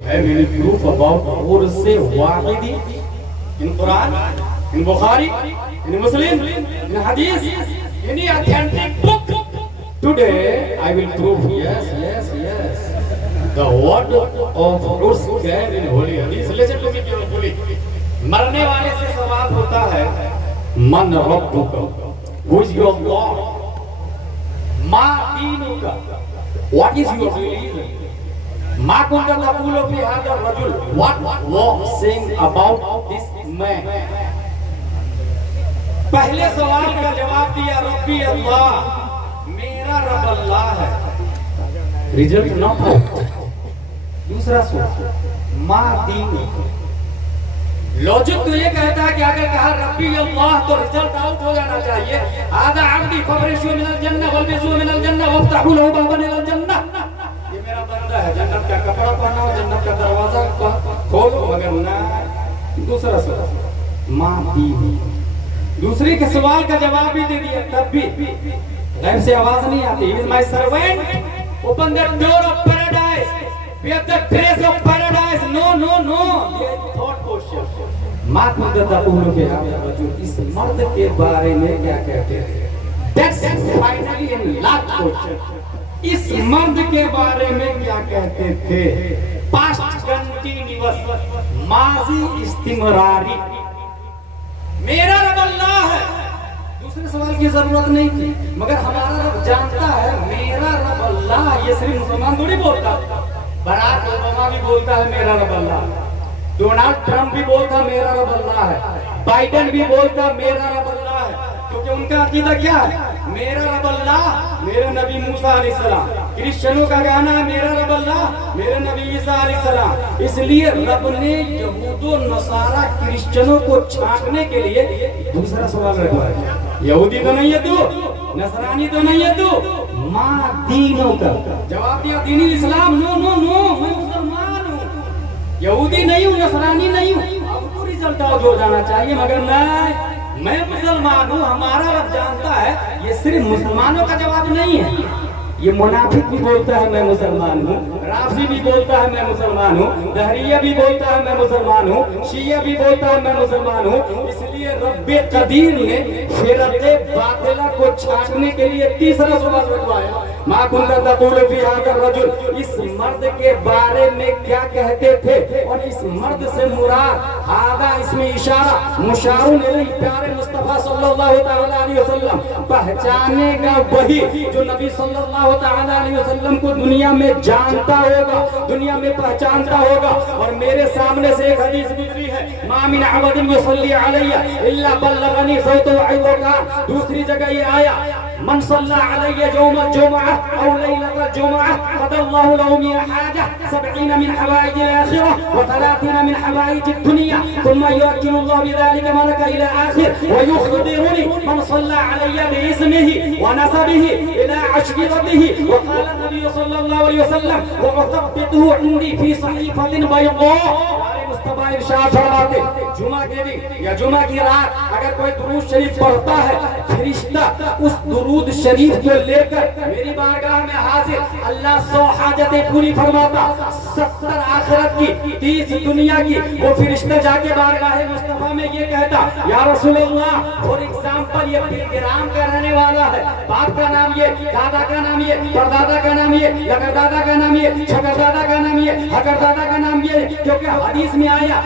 I will prove about Urse Wahidi in Quran, in Bukhari, in Muslim, in Hadith, any authentic book. Today I will prove, yes. The word of Urs came in Holy Hadith. Listen to me carefully. मरने वाले से सवाल होता है, मन रब्बुका, who is your God? मा दीनुका, what is your religion? मा कुंता तक़ूलु फी हाज़ा रजुल, what was saying about this man? पहले सवाल का जवाब दिया रब्बी अल्लाह, मेरा रब अल्लाह है। रिजल्ट न हो। दूसरा सवाल मा दीनुका, लॉजिक तो ये कहता है कि अगर कहा रब्बी अल्लाह तो रिजल्ट आउट हो जाना चाहिए। आदा अब्दी फबरिशु मिनल जन्नह वल्बिसु मिनल जन्नह वफ्तहू लहू बाबन इलल जन्नह, ये मेरा बंदा है, जन्नत का कपड़ा पहनाओ, जन्नत का दरवाजा खोलो, मगर ना। दूसरा सवाल मा दीन, दूसरे के सवाल का जवाब भी दे दिया, तब भी गैर से आवाज नहीं आती। He is my servant, open the door of paradise, we have the grace of paradise. No, thought question. माँ को तक़ूलु फी हाज़ा रजुल, इस मर्द के बारे में क्या कहते हैं? That's finally in last question. इस मर्द के बारे में क्या कहते थे? पास्ट कंटिन्यूअस, माजी इस्तिमरारी, मेरा रब अल्लाह है। दूसरे सवाल की जरूरत नहीं थी, मगर हमारा रब जानता है मेरा रब अल्लाह। ये सिर्फ मुसलमान थोड़ी बोलता, बराक ओबामा भी बोलता है मेरा रब अल्लाह, डोनाल्ड ट्रंप भी बोलता मेरा रब अल्लाह है, बाइडेन भी बोलता मेरा रब अल्लाह है, क्योंकि उनका अकीदा क्या है? मेरा रब अल्लाह, मेरे नबी मूसा अलैहिस्सलाम। क्रिश्चियनों का कहना है मेरा रब अल्लाह, मेरे नबी ईसा अलैहिस्सलाम। इसलिए रब ने यहूदो नसारा क्रिश्चियनों को छांटने के लिए दूसरा सवाल रखवाया, यहूदी तो नहीं है तू, नसरानी तो नहीं है तू, माँ दीनों का जवाब दिया दीनी इस्लाम। नो, मैं मुसलमान हूँ, यहूदी नहीं हूँ, नसरानी नहीं हूँ। अब तो रिजल्ट आउट हो जाना चाहिए, मगर मैं मुसलमान हूँ। हमारा रब जानता है। ये सिर्फ मुसलमानों का जवाब नहीं है, ये मुनाफिक भी बोलता है मैं मुसलमान हूँ, राफी भी बोलता है मैं मुसलमान हूँ, दहरिया भी बोलता है मैं मुसलमान हूँ, शिया भी बोलता है मैं मुसलमान हूँ। इसलिए रब्बे कदीर ने फिरक़े बातिला को छांटने के लिए तीसरा सवाल रखवाया, मा कुंता तक़ूलु फी हाज़ा रजुल, इस मर्द के बारे में क्या कहते थे? और इस मर्द से मुराद हादा, इसमें इशारा मुशारुन इलैहि, प्यारे मुस्तफा सल्लल्लाहु तआला अलैहि वसल्लम पहचानेगा वही जो नबी सल्लल्लाहु तआला अलैहि वसल्लम को दुनिया में जानता होगा, दुनिया में पहचानता होगा। और मेरे सामने से एक हदीस गुजरी है, मा मिन अबदिन युसल्ली अलैया इल्ला बल्लगनी सौतु अय्युका। दूसरी जगह ये आया, मन सल्ला अलैया यौमल जुमअह औ लैलतल जुमअह क़दल्लाहु लहु मिन हाजा 70 मिन हवाइजिल आखिरह व 30 मिन हवाइजिद दुनिया थुम्मा युअक्किलुल्लाहु बिज़ालिका मलका इला आखिर व युखबिरुनी मन सल्ला अलैया बिइस्मिही व नसबिही इला अशगिरतिही व क़ाला नबी सल्लल्लाहु अलैहि वसल्लम व उतब्बितुहु इंदी फी सहीफतिन बैदा। मुस्तफा इरशाद फरमाते, जुमा के दिन या जुमा की रात अगर कोई दुरूद शरीफ पढ़ता है, फरिश्ता उस दुरूद शरीफ को लेकर मेरी बारगाह में हाजिर, अल्लाह 100 हाजतें पूरी फरमाता, 70 आखिरत की, 30 दुनिया की। वो फरिश्ता जाके बारगाह मुस्तफा में ये कहता, या रसूलल्लाह, फॉर एग्जाम्पल ये पिलग्राम का रहने वाला है, बाप का नाम ये, दादा का नाम ये, परदादा का नाम ये, लगरदादा का नाम ये, शकरदादा का नाम ये, हकरदादा का नाम ये, क्योंकि हदीस में आया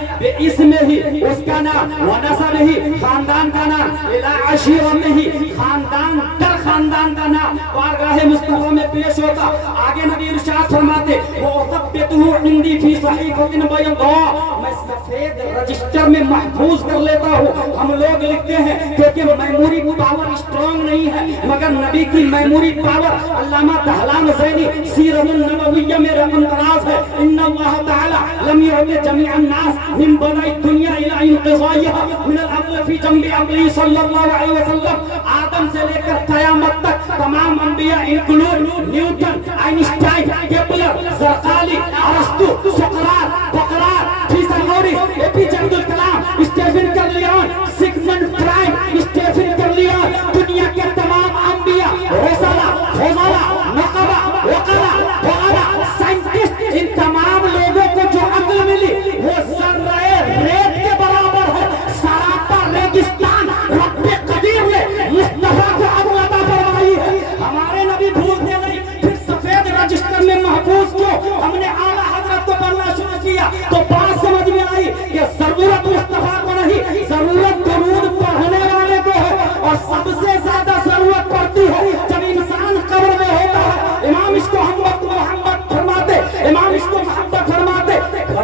इसमें ही उसका नाम, वनसा में ही खानदान का नाम, इला अशीरा में ही खानदान दर खानदान का नाम बारगाह मुस्तफा में पेश होता। आगे नबी इरशाद फरमाते, वो तब्बितुहु इंदी फी सहीफतिन बैदा, मैं सफेद रजिस्टर में महफूज कर लेता हूँ। हम लोग लिखते हैं क्योंकि मेमोरी पावर स्ट्रांग नहीं है, मगर नबी की मेमोरी पावर, अल्लामा दहलान ज़ैनी सीरतुन नबविय्या में रकम-दराज है। इन्ना अल्लाह तआला लम युअति जमीअन नास मिन बदाई दुनिया इला इंक़िज़ाइहा मिन अल-अक़ल फी जंबि अक़ली सल्लल्लाहु अलैहि वसल्लम। आदम से लेकर क़यामत तक तमाम अंबिया इंक्लूड न्यूटन, आइंस्टाइन, केपलर, ज़रक़ाली, अरस्तु, सुक़रात, बकरात, फिसागोरस, APJ Abdul Kalam, Stephen कर्लियन, Sigmund Freud, Stephen कर्लियन, दुनिया के तमाम अंबिया, रसूला, फज़ला, नक़बा, वक़रा, साइंटिस्ट, इन तमाम लोगों को जो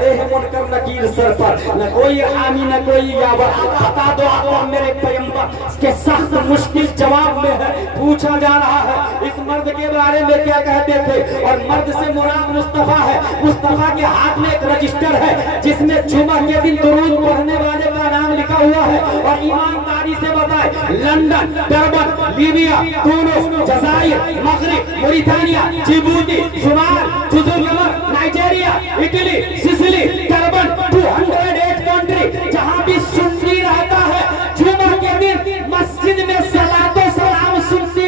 खड़े हैं मुनकर नकीर सर पर, न कोई हामी न कोई यावर। बता दो आपको मेरे पैगंबर के सख्त मुश्किल जवाब में है। पूछा जा रहा है इस मर्द के बारे में क्या कहते थे, और मर्द से मुराद मुस्तफा है। मुस्तफा के हाथ में एक रजिस्टर है जिसमें जुमा के दिन दुरूद पढ़ने वाले का नाम लिखा हुआ है। और ईमानदारी से बताए, लंदन, डरबन, लीबिया, टूनिस, जज़ाइर, मगरिब, मोरिटानिया, जिबूती, सुमाल, जुज़ुर यमन, नाइजीरिया, इटली, सिसिली, टर्बन, 208 कंट्री, जहां भी सुन्नी रहता है जुमा के दिन मस्जिद में सलातो सलाम सुन्नी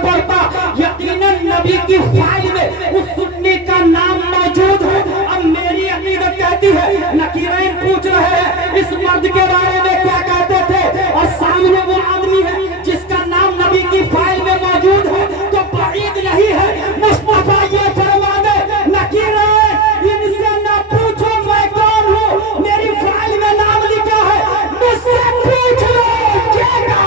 पढ़ता, यकीनन नबी की फाइल में उस सुन्नी का नाम मौजूद है। अब मेरी अकीदत कहती है, नकीरैन पूछ रहे हैं इस मर्द के बारे में क्या कहते थे, और सामने वो आदमी है जिसका नाम नबी की फाइल में मौजूद है, तो बाईद नहीं है मुस्तफा ये फरमा दे, नकीरैन इनसे ना पूछो मैं कौन हूँ, मेरी फाइल में नाम लिखा है, मुझसे पूछ लो क्या।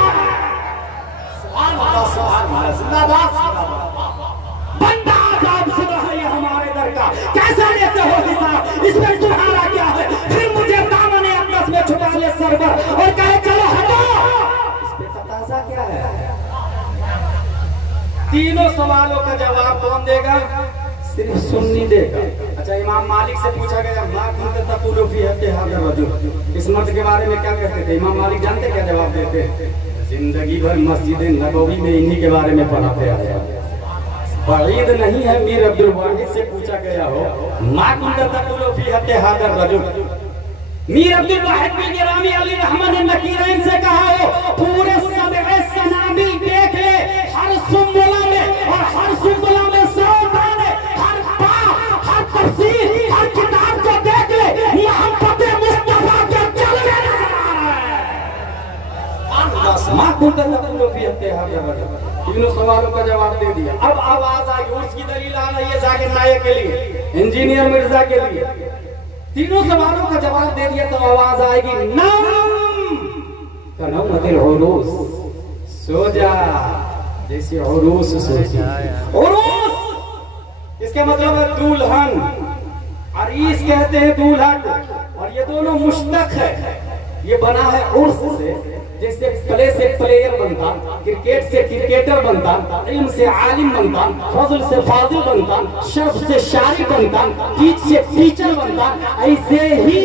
बंदा आजाद खुदा है ये हमारे दर का, कैसा लेते हो हिसाब, इसमें तुम्हारा क्या है। फिर मुझे दामने अकदस में छुपा ले सरवर और कहे चलो हटो, इसमें तकाज़ा क्या है। तीनों सवालों का जवाब कौन देगा, सिर्फ सुन्नी देगा। अच्छा, इमाम मालिक से पूछा गया इस मर्द के बारे में क्या कहते थे, इमाम मालिक जानते क्या जवाब देते, जिंदगी भर मस्जिद नबवी में इन्हीं के बारे में पढ़ाते आए। बईद नहीं है मीर अब्दुल वाहिद से पूछा गया हो, मीर अब्दुल वाहिद बिन गिरामी अली रहमत ने नकीरैन से कहा हो, पूरे सबए सनामी देख ले, हर सुम्बुला में और हर सुम्बुला में 100 दाने, हर बाब, हर तफसीर, हर किताब को देख ले, मोहब्बत मुस्तफा के जलवे नजर आ रहे हैं। तीनों सवालों का जवाब दे दिया। अब आवाज आई, उसकी दलील आ रही है जाकिर नायक के लिए, इंजीनियर मिर्जा के लिए। तीनों सवालों का जवाब दे दिया तो आवाज आएगी, नम कनौमतिल उरूस, सो जा जैसे उरूस सोची। उरूस इसके मतलब है दुल्हन, अरीस कहते हैं दुल्हन, और ये दोनों मुश्तक है। ये बना है उर्स से, जैसे प्ले से प्लेयर बनता, क्रिकेट से क्रिकेटर बनता, इल्म से आलिम बनता, फजल से फाजिल बनता, शर्फ से शारी बनता, टीच से टीचर बनता, ऐसे ही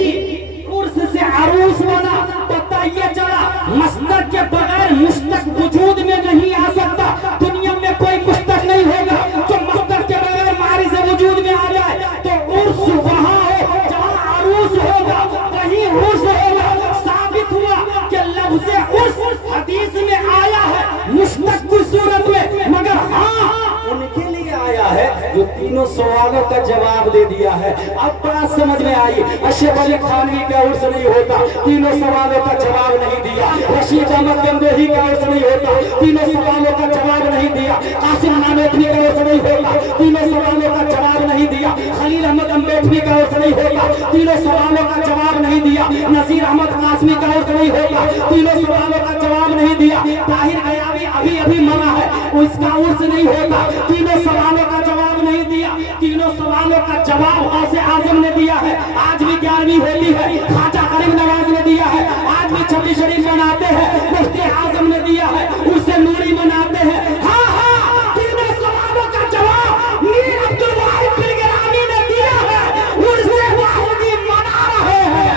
उर्स से अरूस बना। पता ये चला मस्दक के बगैर मुश्तक वजूद में नहीं आ सकता। दुनिया में कोई मुश्तक नहीं होगा जो मस्दक के बगैर मारी से वजूद में आ जाए। तो उर्स वहाँ हो जहाँ अरूस होगा, वहीं उर्स होगा। साबित हुआ कि लफ्ज़ उर्स हदीस में आया है मुश्तक की सूरत में, मगर हाँ उनके लिए आया है जो तीनों सवालों का जवाब दे दिया है। अब बात समझ में आई, अशरफ अली थानवी का उर्स नहीं होता, तीनों सवालों का जवाब नहीं दिया। रशीद अहमद गंगोही का उर्स नहीं होता, तीनों सवालों का जवाब नहीं दिया। कासिम नानोतवी का उर्स नहीं होता, तीनों सवालों का जवाब नहीं दिया। खलील अहमद अम्बेडकरी का उर्स नहीं होता, तीनों सवालों का जवाब नहीं दिया। नसीर अहमद कासमी का उर्स नहीं होता, तीनों सवालों का जवाब नहीं दिया। ताहिर गयावी अभी मरा है, उसका उर्स नहीं होता, तीनों सवालों का जवाब नहीं दिया। तीनों सवालों का जवाब गौसे आजम ने दिया है। आज भी 11वीं होली है, ख्वाजा गरीब नवाज ने दिया है। आज भी 26 शरीफ मनाते हैं, मुफ्ती आजम ने दिया है, उससे नूरी मनाते हैं। हाँ हाँ, तीनों सवालों का जवाब मीर अब्दुल वाहिद बिन गिरामी ने दिया है, उर्से वाहिदी मना रहे हैं।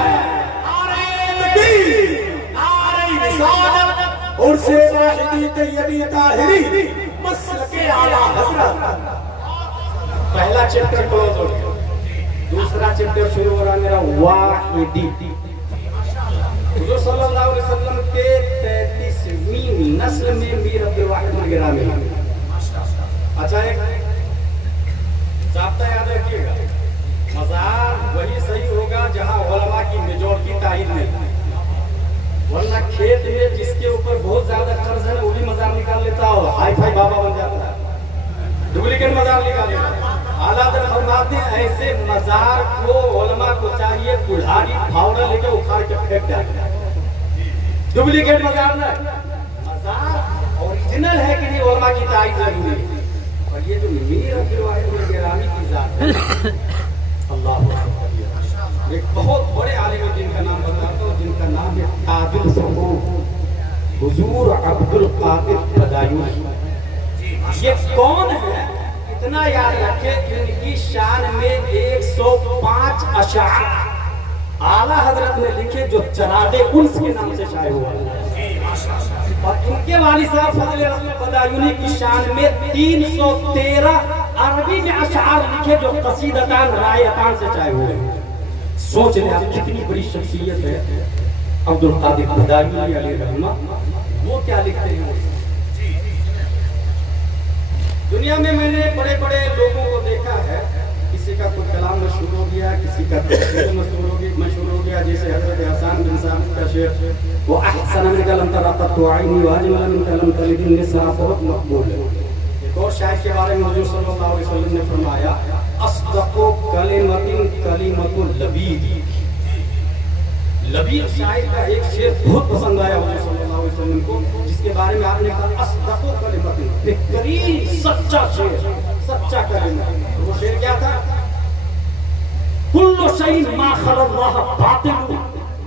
उर्से वाहिदी तैयबी ताहिरी मसलके आला हज़रत। पहला चैप्टर क्लोज हो गया, दूसरा चैप्टर शुरू हो रहा मेरा वाहिदी। हुजूर सल्लल्लाहु अलैहि वसल्लम के 33वीं नस्ल में मीर अब्दुल वाहिद बिन गिरामी। अच्छा, एक ज़ाब्ता याद रखिएगा, मज़ार वही सही होगा जहां उलमा की मेजॉरिटी तायद नहीं, वरना खेत में जिसके ऊपर बहुत ज्यादा कर्ज है वो भी मजार निकाल लेता हो, हाई फाई बाबा बन जाता है, डुप्लीकेट मजार निकाल लेता। आला दर फरमाते हैं ऐसे मजार को उलमा को चाहिए कुल्हाड़ी फावड़ा लेके उखाड़ के फेंक देना। डुप्लीकेट मजार न, मजार ओरिजिनल है कि नहीं उलमा की तायद जरूरी है। और ये जो मीर अब्दुल वाहिद बिन गिरामी की जात है, अल्लाह एक बहुत बड़े आलिम जिनका नाम बताता हूँ, जिनका नाम है कादिर फरूक हुजूर अब्दुल कादिर बदायूं। ये कौन है इतना याद रखे, इनकी शान में 105 अशआर आला हजरत ने लिखे जो चरागे उल्स के नाम से शाये हुआ। और इनके वाली साहब फजल रसूल बदायूनी की शान में 313 अरबी में अशआर लिखे जो कसीदतान रायतान से शाये हुए। सोच ले आप कितनी बड़ी शख्सियत है अब्दुल कादिर बदायूनी अलैहि रहमा। वो क्या लिखते हैं? दुनिया में मैंने बड़े बड़े लोगों को देखा है, किसी का कोई कलाम मशहूर हो गया, किसी का मशहूर हो गया, जैसे हजरत हसन बिन साबित का शेर, वो अहसन मिन कलम तराकत आईनी व अजमल मिन कलम तलिदिन निसा बहुत मकबूल है। एक और शायर के बारे में हुजूर सल्लल्लाहु अलैहि वसल्लम ने फरमाया, अस्दक़ु कलिमतिन कलिमतुल लबीद। लबीद शायर का एक शेर बहुत पसंद आया हुजूर सल्लल्लाहु अलैहि वसल्लम को, जिसके बारे में आपने कहा अस्दक़ु कलिमतिन, बेहतरीन सच्चा शेर, सच्चा कलिमा। वो शेर क्या था? कुल्लु शैइन मा खलल्लाह बातिल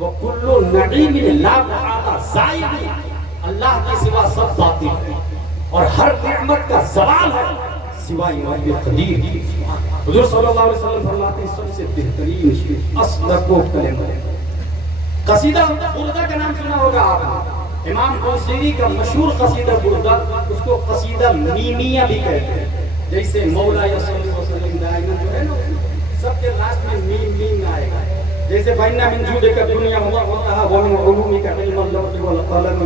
व कुल्लु नईमिन ला मुआला ज़ाइल। अल्लाह के सिवा सब बातिल है और हर नेमत का ज़वाल है सिवाय इमाम कदीर की। हुजूर सल्लल्लाहु अलैहि वसल्लम फरमाते हैं सबसे बेहतरीन शेर अस्दक़ु कलिमा। कसीदा बुर्दा का नाम सुना होगा आपने, इमाम बूसीरी का मशहूर कसीदा बुर्दा, उसको कसीदा मीमिया भी कहते हैं। जैसे मौला यसल्लु वसल्लम दाइमन जो है ना, सबके लास्ट में मीम मीम आएगा। जैसे फैना मिन जूदिका दुनिया होता है वो मिन उलूमिका इल्मुल लौह वल कलम।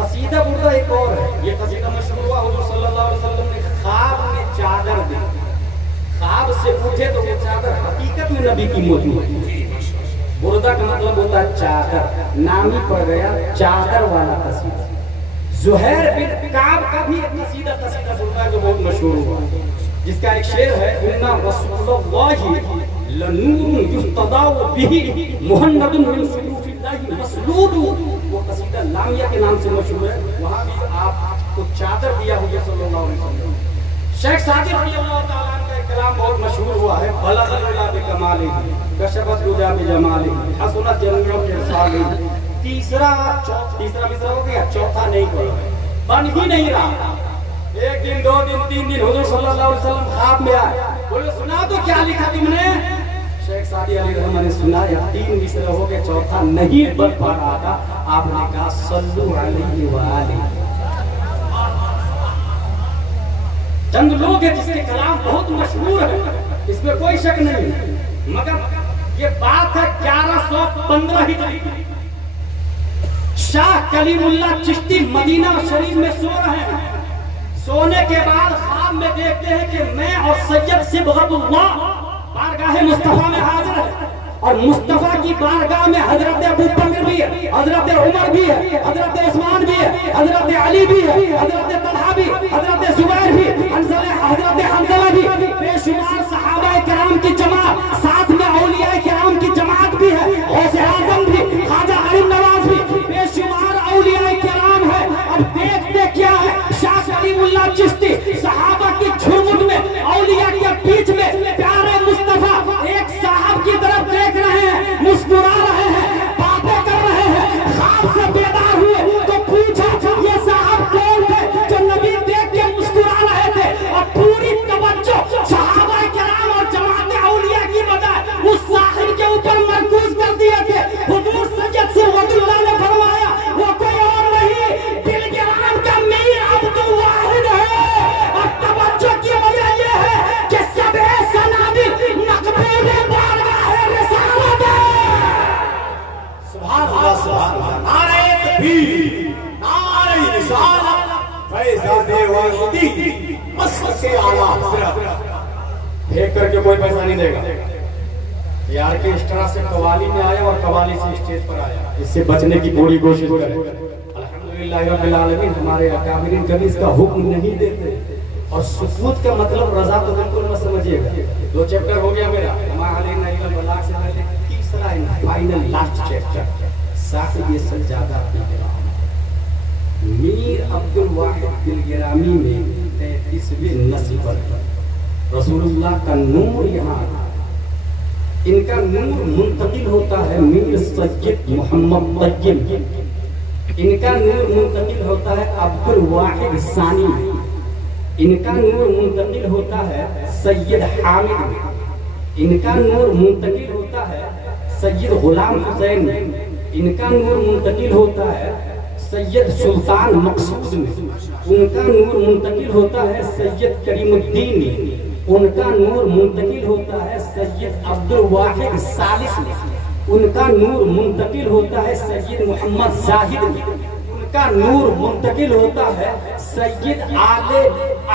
कसीदा बुर्दा एक और है, ये कसीदा मशहूर हुआ हुजूर सल्लल्लाहु अलैहि वसल्लम ने ख्वाब में चादर दी, ख्वाब से पूछे तो वो चादर हकीकत में नबी की मौजूद है। बुर्दा का मतलब होता है चादर, नाम ही पड़ गया चादर वाला कसीदा। ज़ुहैर बिन काब का भी एक कसीदा बुर्दा जो बहुत मशहूर हुआ, जिसका एक शेर है, इन्ना रसूलुल्लाहि लनूरुन युस्तदाउ बिही मुहम्मदुन मिन सुरूफिल्लाहि मसलूद। वो कसीदा लामिया के नाम से मशहूर है। वहाँ भी आपको चादर दिया हुआ सल्लल्लाहु अलैहि वसल्लम। शेख सादिक रज़ियल्लाहु ताला अन्हु का एक कलाम बहुत मशहूर हुआ है, बलगल उला बिकमालिही कशफत दुजा बिजमालिही हसनत जमीउ इरसालिही। तीसरा मिसरा हो गया, चौथा नहीं बन ही नहीं रहा। एक दिन, 2 दिन, 3 दिन हुजूर सल्लल्लाहु अलैहि वसल्लम ख्वाब में आए, बोले सुना तो क्या लिखा तुमने? शेख सादी अली रहमान ने सुनाया, 3 मिसरा हो गए, चौथा नहीं बन पा रहा था। आपने कहा सल्लु अलैहि व आलिहि। चंद लोग हैं जिसके कलाम बहुत मशहूर है, इसमें कोई शक नहीं, मगर ये बात है 1115 हिजरी। शाह कलीमुल्लाह चिश्ती मदीना शरीफ में सो रहे हैं। सोने के बाद ख्वाब में देखते हैं कि मैं और सैयद सिबगतुल्लाह बारगाह मुस्तफा में हाजिर है, और मुस्तफा की बारगाह में हजरत अबू बकर भी है, हजरत उमर भी है, हजरत उस्मान भी है, हजरत अली भी है, हजरत तलहा भी, हजरत जुबैर भी, हजरत हंज़ला भी, बेशुमार सहाबाए किराम की जमात, साथ में औलियाए किराम की जमात भी है, गौसे आज़म भी, ख्वाजा गरीब नवाज भी, बेशुमार औलियाए किराम है। अब देखते क्या है, शाह कलीमुल्लाह चिश्ती सहाबा की झुरमुट में, औलिया के बीच में प्यारे मुस्तफा एक साहब की तरफ देख रहे हैं, मुस्कुरा रहे हैं, बातें कर रहे हैं। ख्वाब से बेदार हुए तो पूछा ये साहब कौन थे जो नबी देख के मुस्कुरा रहे थे, और पूरी तवज्जो सहाबा किराम और जमात औलिया की बजाय उस साहिब के ऊपर मरकूज कर दिए थे। हुजूर सैयद सिबगतुल्लाह ने फरमाया वो कोई और नहीं, दिलगिराम का मीर अब्दुल वाहिद है। और तवज्जो की वजह ये है कि सबे सनादिल मकबूल बारगाह रिसालत है। सुभान अल्लाह, सुभान अल्लाह। नारे तकबीर, नारे रिसालत, फैज़ाने वाहिदी मसलके आला हज़रत। फेंक करके कोई पैसा नहीं देगा। यार के इस तरह से कवाली में आया और कवाली से स्टेज पर आया, इससे बचने की पूरी कोशिश करें। अल्हम्दुलिल्लाह रब्बिल आलमीन, हमारे अकाबिरीन कभी इसका हुक्म नहीं देते। और सुकूत का मतलब रजा तो बिल्कुल मत समझिएगा। 2 चैप्टर हो गया मेरा, बलाग से पहले तीसरा फाइनल लास्ट चैप्टर साहिब ये सज्जादा मीर अब्दुल वाहिद दिलगिरामी में 33वीं नस्ल पर रसूलुल्लाह का नूर यहाँ इनका नूर मुंतकिल होता है मीर सैयद मोहम्मद तय्यब, इनका नूर मुंतकिल होता है अब्दुल वाहिद सानी, इनका नूर मुंतकिल होता है सैयद हामिद, इनका नूर मुंतकिल होता है सैयद गुलाम हुसैन, इनका नूर मुंतकिल होता है सैयद सुल्तान मकसूद में, उनका नूर मुंतकिल होता है सैयद करीमुद्दीन, उनका नूर मुंतकिल होता है सैयद अब्दुल वाहिद सालिस में, उनका नूर मुंतकिल होता है सैयद मोहम्मद जाहिद में, उनका नूर मुंतकिल होता है सैयद आले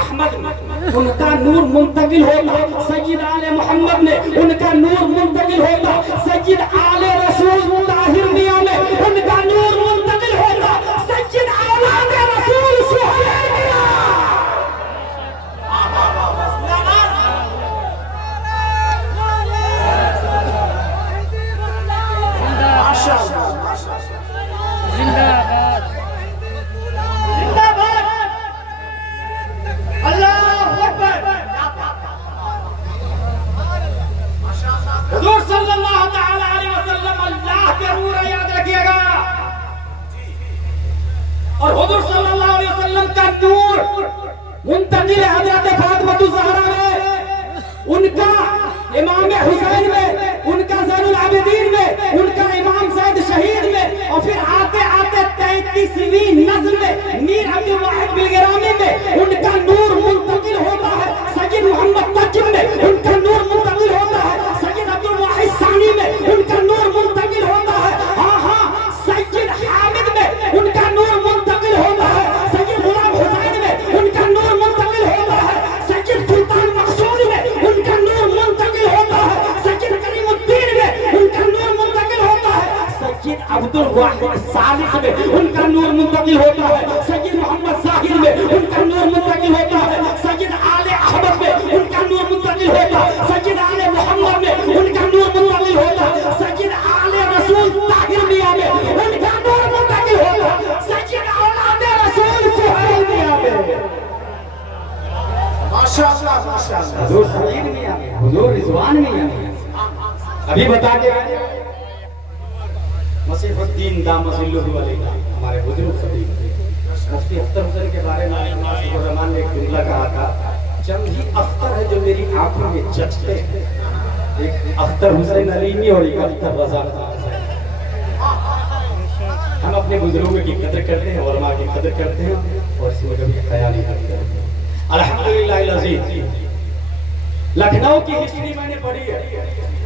अहमद में, उनका नूर मुंतकिल होता सैयद आले मोहम्मद में, उनका नूर मुंतकिल होता सैयद आले रसूल ताहिर मियां में, उनका नूर मुंतकिल होता सैयद औलाद रसूल सुहैल मियां। जिंदाबाद जिंदाबाद अल्लाहू अकबर। हुजूर सल्लल्लाहु तआला अलैहि वसल्लम अल्लाह के नूर है, याद रखिएगा। और हुजूर सल्लल्लाहु अलैहि वसल्लम का नूर मुंतकिल है हजरत फातिमा ज़हरा में, उनका इमाम हुसैन में, उनका ज़ैनुल आबिदीन में, उनका इमाम सैयद शहीद में, और फिर आते आते 33वीं नस्ल में मीर अब्दुल वाहिद बिलगिरामी में उनका नूर मुंतकिल होता है सैयद मोहम्मद तय्यब में, उनका नूर मुंतकिल होता है सैयद अब्दुल वाहिद सानी में, उनका नूर मुंतकिल होता है सैयद हामिद में, उनका नूर मुंतकिल होता है सैयद गुलाम हुसैन में, उनका नूर मुंतकिल होता है सैयद सुल्तान मकसूद में, उनका नूर मुंतकिल होता है सैयद करीमुद्दीन में, उनका नूर मुंतकिल होता है सैयद अब्दुल वाहिद सालिस में, उनका नूर मुंतकिल होता है सैयद मोहम्मद जाहिद में, उनका नूर मुंतकिल होता है सैयद आले अहमद में, उनका नूर मुंतकिल होता है सैयद आले मोहम्मद में, उनका नूर मुंतकिल होता है सैयद आले रसूल ताहिर मियां में, उनका नूर मुंतकिल होता है सैयद औलाद रसूल सुहैल मियां में। माशाअल्लाह माशाअल्लाह। हुजूर सलीम मियां में, हुजूर रिजवान मियां में। अभी बता के आए मसीहुद्दीन दामसिल्लुहु अलैहि, हमारे बुजुर्ग सदीक मुफ्ती अख्तर हुसैन के बारे में रहमान ने एक जुमला कहा था, चंद ही अख्तर है जो मेरी आंखों में जचते हैं। एक अख्तर हुसैन अलीमी और एक अख्तर रजा खान। हम अपने बुजुर्गों की कदर करते हैं, उलमा की कदर करते हैं और इसमें कभी ख्याल नहीं करते। अल्हम्दुलिल्लाह अज़ीज़, लखनऊ की हिस्ट्री मैंने पढ़ी है।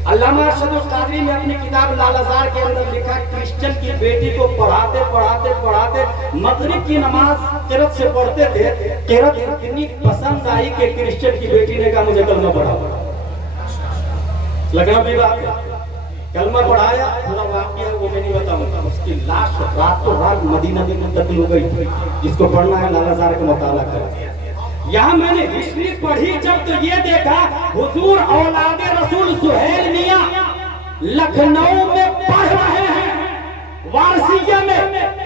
अल्लामा अरशदुल कादरी ने अपनी किताब लालाजार के अंदर लिखा, क्रिश्चियन की बेटी को पढ़ाते पढ़ाते पढ़ाते मगरिब की नमाज किरत से पढ़ते थे, किरत इतनी पसंद आई कि क्रिश्चियन की बेटी ने कहा मुझे कलमा पढ़ा। लखनऊ की बात, कलमा पढ़ाया, पूरा वाकया वो मैं नहीं बताऊंगा। उसकी लाश रातों रात मदीना में मुंतकिल हो गई। जिसको पढ़ना है लालाजार का मुताला करें। यहाँ मैंने हिस्ट्री पढ़ी जब, तो ये देखा हुजूर औलादे रसूल सुहैल मियां लखनऊ में पढ़ रहे हैं। वारसिया में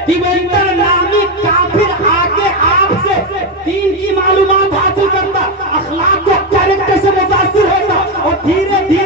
दिवेंद्र नामी काफिर आके आपसे दीन की मालूमात हासिल करता, अखलाक को कैरेक्टर से मुतासिर होता और धीरे धीरे